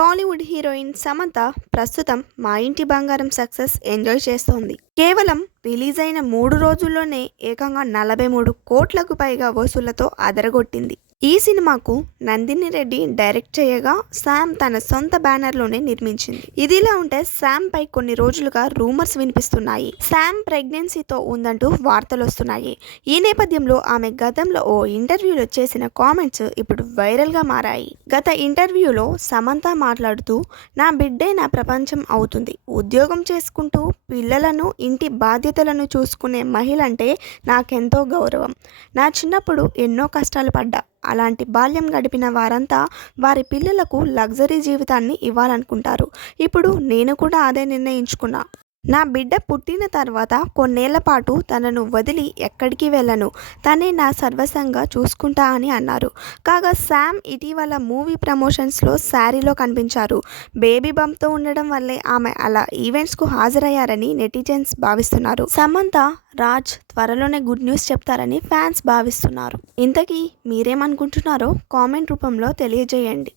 Tollywood heroine Samantha ప్రస్తుతం మా ఇంటి బంగారం సక్సెస్ ఎంజాయ్ చేస్తోంది. కేవలం రిలీజ్ అయిన 3 రోజుల్లోనే ఏకంగా 43 కోట్లకు పైగా వసూళ్లతో అదరగొట్టింది. ఈ సినిమాకు నందిని రెడ్డి డైరెక్ట్ చేయగా శామ్ తన సొంత బ్యానర్లోనే నిర్మించింది. ఇదిలా ఉంటే శామ్ పై కొన్ని రోజులుగా రూమర్స్ వినిపిస్తున్నాయి. శామ్ ప్రెగ్నెన్సీతో ఉందంటూ వార్తలు వస్తున్నాయి. ఈ నేపథ్యంలో ఆమె గతంలో ఓ ఇంటర్వ్యూలో చేసిన కామెంట్స్ ఇప్పుడు వైరల్గా మారాయి. గత ఇంటర్వ్యూలో సమంత మాట్లాడుతూ, నా బిడ్డే నా ప్రపంచం అవుతుంది. ఉద్యోగం చేసుకుంటూ పిల్లలను, ఇంటి బాధ్యతలను చూసుకునే మహిళ అంటే నాకెంతో గౌరవం. నా చిన్నప్పుడు ఎన్నో కష్టాలు పడ్డా. అలాంటి బాల్యం గడిపిన వారంతా వారి పిల్లలకు లగ్జరీ జీవితాన్ని ఇవ్వాలనుకుంటారు. ఇప్పుడు నేను కూడా అదే నిర్ణయించుకున్నా. నా బిడ్డ పుట్టిన తర్వాత కొన్నేళ్ల పాటు తనను వదిలి ఎక్కడికి వెళ్ళను. తనే నా సర్వస్వంగా చూసుకుంటా అని అన్నారు. కాగా శామ్ ఇటీవల మూవీ ప్రమోషన్స్లో శారీలో కనిపించారు. బేబీ బంప్తో ఉండడం వల్లే ఆమె అలా ఈవెంట్స్కు హాజరయ్యారని నెటిజన్స్ భావిస్తున్నారు. సమంత, రాజ్ త్వరలోనే గుడ్ న్యూస్ చెప్తారని ఫ్యాన్స్ భావిస్తున్నారు. ఇంతకీ మీరేమనుకుంటున్నారో కామెంట్ రూపంలో తెలియజేయండి.